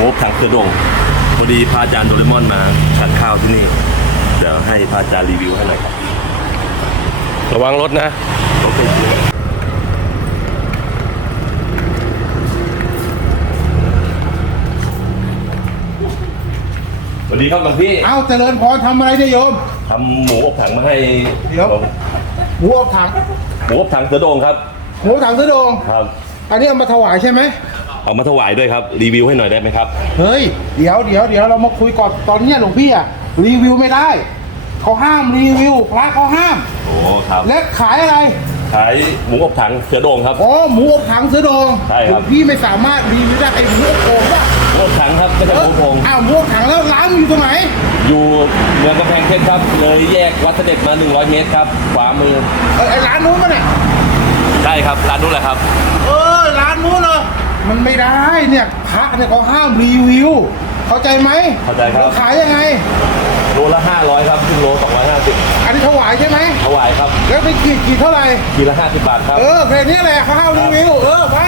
อบทางเสือดงพอดีพระอาจารย์โดเรมอนมาฉันข้าวที่นี่ เดี๋ยวให้พระอาจารย์รีวิวให้หน่อยครับระวังรถนะโอเคสวัสดีครับหลวงพี่เอ้าเจริญพรทำอะไรเนี่ยโยม ทำหมูอบถังมาให้เดี๋ยวหมูอบถังหมูอบถังเสือดงครับ หมูถังเสอโดงครับ อันนี้เอามาถวายใช่ไหม เอามาถวายด้วยครับรีวิวให้หน่อยได้ไหมครับ เฮ้ย เดี๋ยวเดี๋ยวเดี๋ยวเรามาคุยก่อนตอนเนี้ยหลวงพี่อะรีวิวไม่ได้เขาห้ามรีวิวพระเขาห้าม โอ้ครับและขายอะไร ขายหมูอบถังเสือดงครับ อ๋อหมูอบถังเสอโดงใช่ครับ หลวงพี่ไม่สามารถรีวิวได้ไอ้หมูอบโอ่งป่ะหมูอบถังครับไม่ใช่หมูอบโอ่งอ้าวหมูอบถังแล้วร้านอยู่ตรงไหน อยู่เมืองกำแพงเพชรครับ เลยแยกวัดเสด็จมา 100 เมตรครับขวามือเออไอ้ร้านนู้นปะเนี่ยใช่ครับร้านนู้นแหละครับ เออร้านนู้นเหรอ มันไม่ได้เนี่ยพระเนี่ยเขาห้ามรีวิว เข้าใจไหมเข้าใจครับ ขายยังไง โลละ 500 ครับครึ่งโล 250อันนี้ถวายใช่ไหมถวายครับแล้วไปขีดขีดเท่าไหร่ ทีละ 50 บาทครับ เออเพลงนี้แหละเขาห้ามรีวิว เออไป